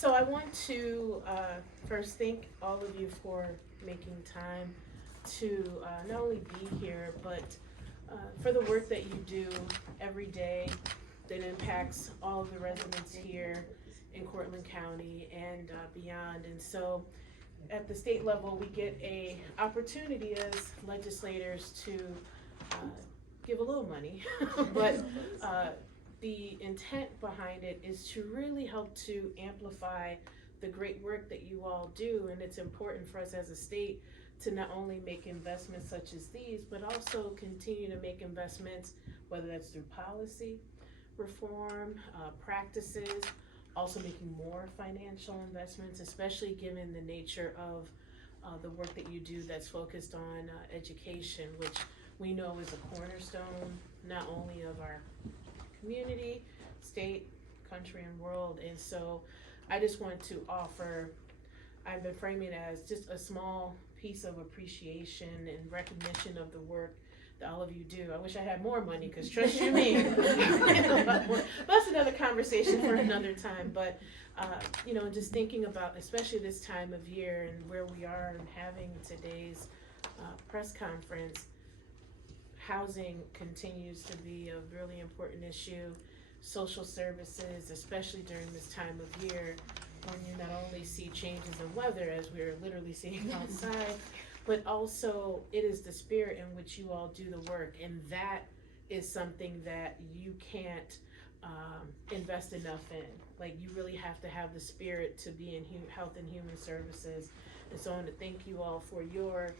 So I want to first thank all of you for making time to not only be here, but for the work that you do every day that impacts all of the residents here in Cortland County and beyond. And so at the state level, we get a opportunity as legislators to give a little money, but the intent behind it is to really help to amplify the great work that you all do. And it's important for us as a state to not only make investments such as these, but also continue to make investments, whether that's through policy reform, practices, also making more financial investments, especially given the nature of the work that you do that's focused on education, which we know is a cornerstone not only of our community, state, country, and world. And so I just want to offer, I've been framing it as just a small piece of appreciation and recognition of the work that all of you do. I wish I had more money, because trust you me, that's another conversation for another time. But you know, just thinking about, especially this time of year and where we are and having today's press conference, housing continues to be a really important issue. Social services, especially during this time of year, when you not only see changes in weather, as we're literally seeing outside, but also it is the spirit in which you all do the work, and that is something that you can't invest enough in. Like, you really have to have the spirit to be in health and human services. And so I want to thank you all for your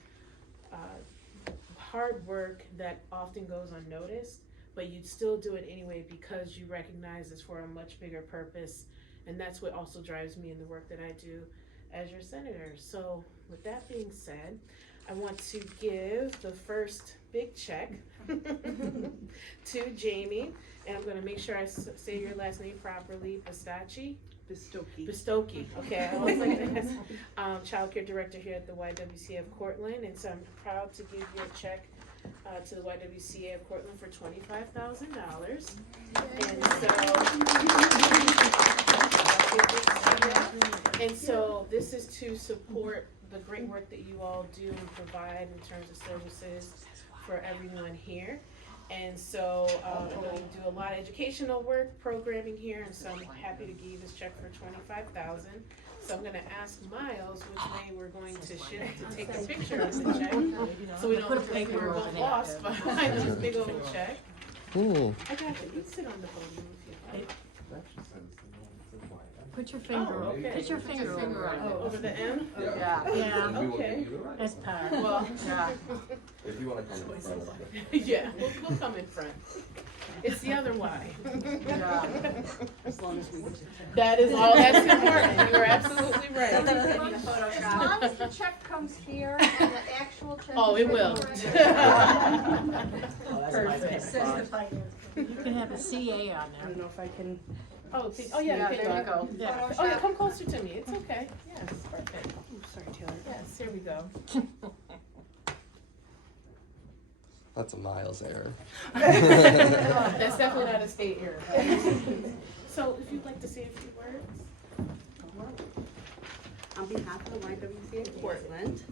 hard work that often goes unnoticed, but you still do it anyway because you recognize it's for a much bigger purpose. And that's what also drives me in the work that I do as your senator. So with that being said, I want to give the first big check to Jamie, and I'm going to make sure I say your last name properly. Bistoki. Okay, I always like to ask. Child Care Director here at the YWCA of Cortland, and so I'm proud to give you a check to the YWCA of Cortland for $25,000. And so this is to support the great work that you all do and provide in terms of services for everyone here. And so I know you do a lot of educational work, programming here, and so I'm happy to give you this check for $25,000. So I'm going to ask Miles which way we're going to shift to take a picture of the check, so we don't look like we're both lost behind this big old check. Ooh. I got you. You can sit on the podium if you like. Put your finger okay. Put your finger over it. Oh, over the M? Yeah. Yeah, okay. That's part. Well, Yeah. If you want to come in front of yeah, we'll come in front. It's the other Y. Yeah. As long as we. That is all that's important. You are absolutely right. As long as the check comes here and the actual check. Oh, it will. Perfect. You can have a CA on I there. don't know if I can. Oh, yeah, there you go. Yeah. Oh, yeah, come closer to me. It's okay. Yes, perfect. Oh, sorry, Taylor. Yes, here we go. That's a Miles error. That's definitely not a state error. So if you'd like to say a few words. On behalf of the YWCA of Cortland,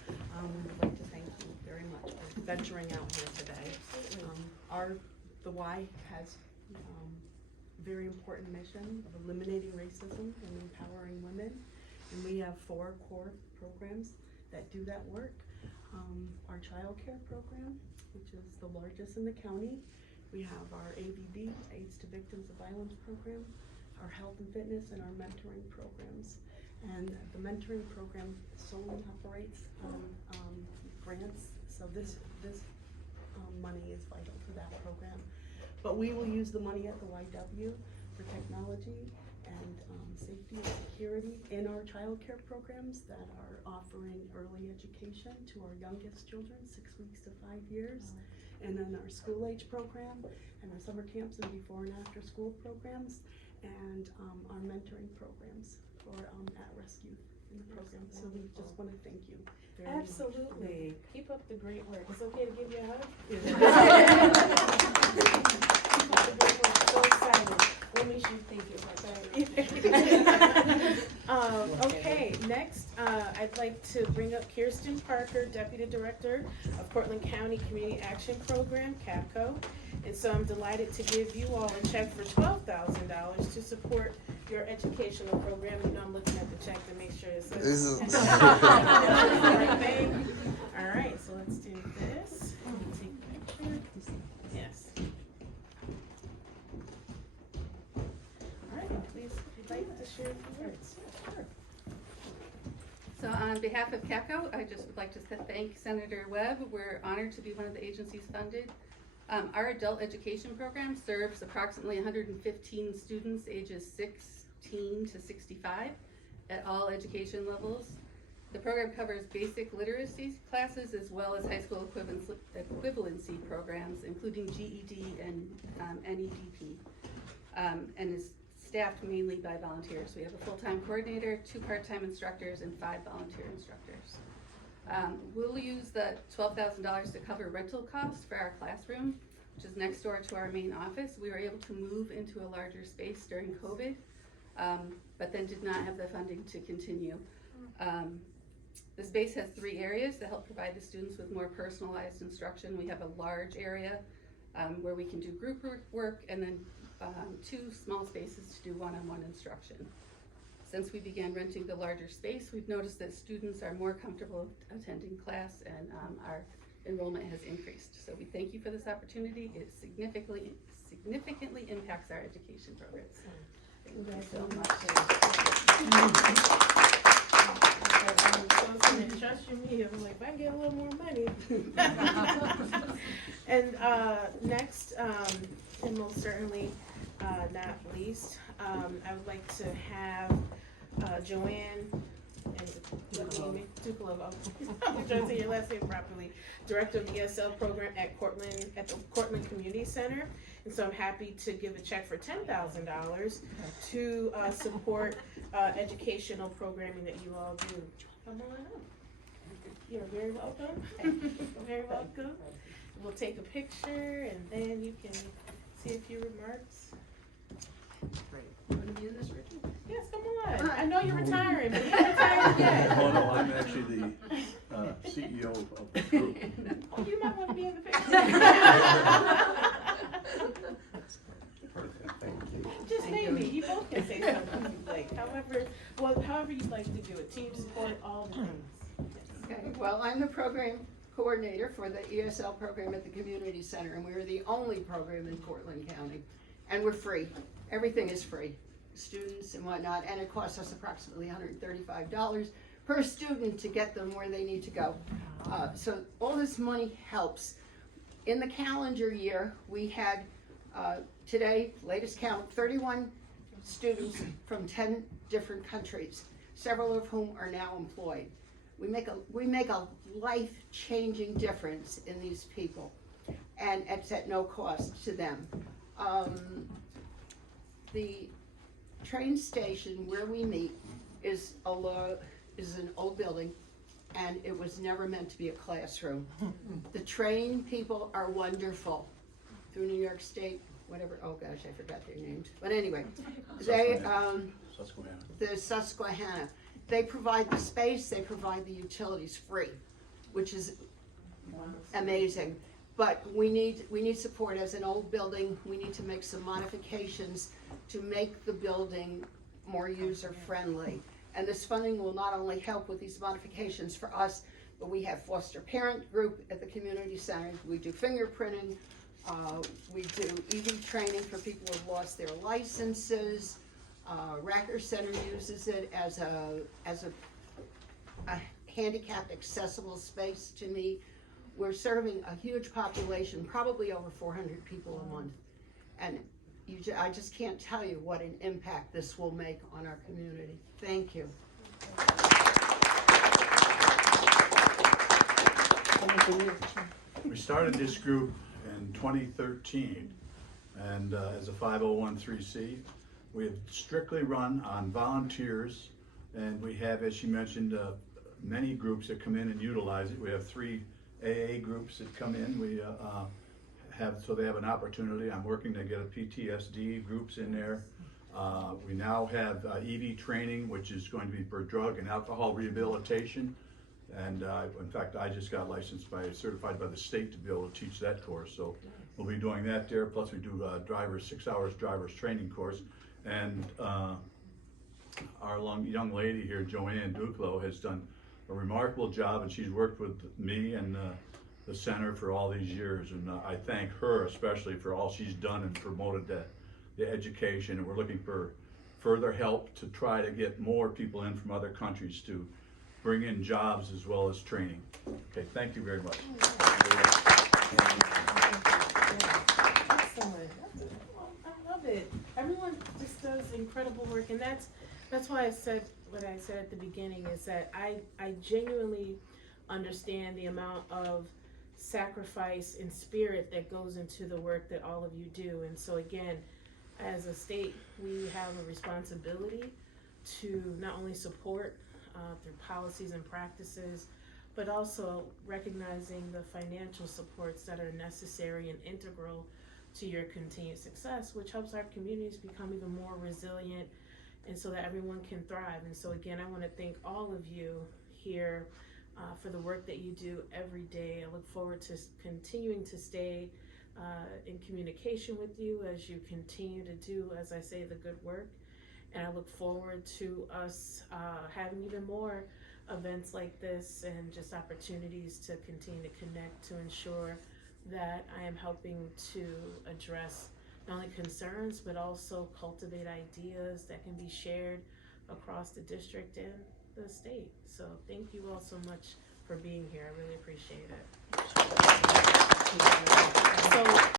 we would like to thank you very much for venturing out here today. The Y has a very important mission of eliminating racism and empowering women, and we have 4 core programs that do that work. Our child care program, which is the largest in the county. We have our AVB, AIDS to Victims of Violence program, our health and fitness, and our mentoring programs. And the mentoring program solely operates on grants, so this money is vital to that program. But we will use the money at the YW for technology and safety and security in our child care programs that are offering early education to our youngest children, 6 weeks to 5 years. And then our school age program and our summer camps and before and after school programs, and our mentoring programs for at-risk youth in the program. So we just want to thank you very much. Absolutely. Keep up the great work. It's okay to give you a hug? Keep up the great work. So excited. What makes you think it was next, I'd like to bring up Kirsten Parker, Deputy Director of Cortland County Community Action Program, CAPCO. And so I'm delighted to give you all a check for $12,000 to support your educational program. You know, I'm looking at the check to make sure it's the right thing. All right, so let's do this. Take a picture. Yes. All right, please, if you'd like to share the words. So on behalf of CAPCO, I just would like to thank Senator Webb. We're honored to be one of the agencies funded. Our adult education program serves approximately 115 students ages 16 to 65 at all education levels. The program covers basic literacy classes as well as high school equivalency programs, including GED and NEDP, and is staffed mainly by volunteers. We have a full-time coordinator, 2 part-time instructors, and 5 volunteer instructors. We'll use the $12,000 to cover rental costs for our classroom, which is next door to our main office. We were able to move into a larger space during COVID, but then did not have the funding to continue. The space has 3 areas to help provide the students with more personalized instruction. We have a large area where we can do group work, and then 2 small spaces to do one-on-one instruction. Since we began renting the larger space, we've noticed that students are more comfortable attending class, and our enrollment has increased. So we thank you for this opportunity. It significantly impacts our education programs. Thank you so much. So it's gonna trust me. I'm like, if I can get a little more money. And next, and most certainly not least, I would like to have Joanne and Tukulova, I'm trying to say your last name properly, Director of the ESL program at the Cortland Community Center. And so I'm happy to give a check for $10,000 to support educational programming that you all do. Come on up. You're very welcome. Very welcome. We'll take a picture and then you can see a few remarks. You want to be in this, Richard? Yes, come on. I know you're retiring, but you're not retired yet. Oh, no, I'm actually the CEO of the group. Oh, you might want to be in the picture. Perfect, thank you. Just maybe. You both can say something if you'd like. However you'd like to do it. Team support, all the things. Okay, well, I'm the program coordinator for the ESL program at the community center, and we're the only program in Cortland County, and we're free. Everything is free, students and whatnot, and it costs us approximately $135 per student to get them where they need to go. So all this money helps. In the calendar year, we had today, latest count, 31 students from 10 different countries, several of whom are now employed. We make a life-changing difference in these people, and it's at no cost to them. The train station where we meet is an old building, and it was never meant to be a classroom. The train people are wonderful. Through New York State, whatever, oh gosh, I forgot their names. But anyway, they, Susquehanna. the Susquehanna, they provide the space, they provide the utilities free, which is amazing. But we need support. As an old building, we need to make some modifications to make the building more user-friendly. And this funding will not only help with these modifications for us, but we have foster parent group at the community center. We do fingerprinting. We do EV training for people who have lost their licenses. Racker Center uses it as a handicapped accessible space to me. We're serving a huge population, probably over 400 people a month. And I just can't tell you what an impact this will make on our community. Thank you. We started this group in 2013, and as a 501(c)(3), we have strictly run on volunteers, and we have, as she mentioned, many groups that come in and utilize it. We have 3 AA groups that come in. We so they have an opportunity. I'm working to get a PTSD groups in there. We now have ED training, which is going to be for drug and alcohol rehabilitation. And in fact, I just got certified by the state to be able to teach that course. So we'll be doing that there. Plus we do 6 hours driver's training course. And our young lady here, Joanne Duclos, has done a remarkable job, and she's worked with me and the center for all these years. And I thank her especially for all she's done and promoted the education. And we're looking for further help to try to get more people in from other countries to bring in jobs as well as training. Okay, thank you very much. Excellent. I love it. Everyone just does incredible work, and that's why I said what I said at the beginning, is that I genuinely understand the amount of sacrifice and spirit that goes into the work that all of you do. And so again, as a state, we have a responsibility to not only support through policies and practices, but also recognizing the financial supports that are necessary and integral to your continued success, which helps our communities become even more resilient and so that everyone can thrive. And so again, I want to thank all of you here for the work that you do every day. I look forward to continuing to stay in communication with you as you continue to do, as I say, the good work. And I look forward to us having even more events like this and just opportunities to continue to connect to ensure that I am helping to address not only concerns, but also cultivate ideas that can be shared across the district and the state. So thank you all so much for being here. I really appreciate it. So